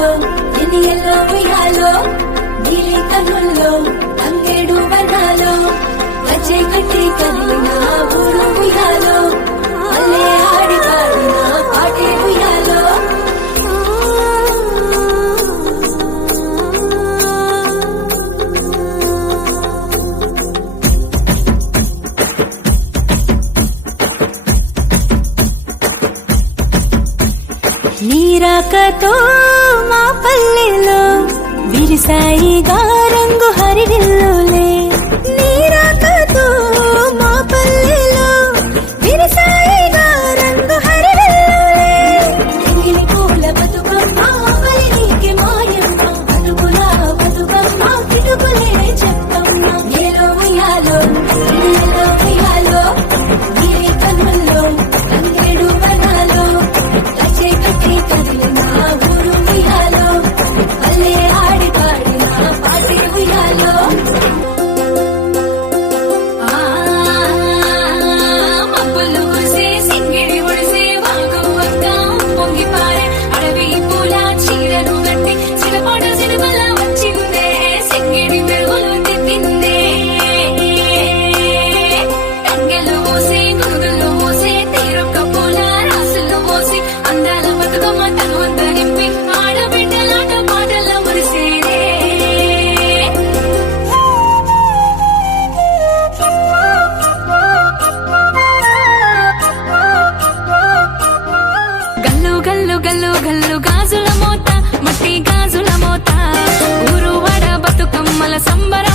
ఉయ్యాలో ఎనియల్లో ఉయ్యాలో నీలి కన్నుల్లో తంగేడు వర్ణాలో కచ్చే కట్టి కదిలిన ఊరు ఉయ్యాలో మల్లె ఆడి పాడిన పాటే ఉయ్యాలో నీరాకతో మా పల్లెలో విరిసాయిగా రంగు హరివిల్లులే నీరాకతో మా పల్లెలో విరిసాయిగా రంగు హరివిల్లులే ఎంగిలి పూల బతుకమ్మ పలికి మాయమ్మ బతుకుల బతుకమ్మ కిటుకులే చెప్పమ్మ నీలో ఉయ్యాలో నీలో ఉయ్యాలో నీలి కన్నుల్లో తంగేడు వనాలో కచ్చే కట్టి కదిలిన ఊరు ఉయ్యాలో మల్లె ఆడి పాడిన పాటే ఉయ్యాలో మబ్బులు కురిసే సింగిడి ఒడిసే వాగు వక్క పొంగి పారే అడవి పూల చీరను గట్టి సిరపాట సిరుబల వచ్చిందే సింగిడి మెరుగులు తిప్పిందే తంగెలు మోసే గురుగులు మోసే తీరొక్క పూల రాసులు మోసి అందాల బతుకమ్మ తనువంత నింపి ఆడబిడ్డలాట పాటల మురిసేదే గల్లు గల్లు గల్లు గల్లు గాజుల మోత మట్టి గాజుల మోత ఊరు వడ బతుకమ్మల సంబర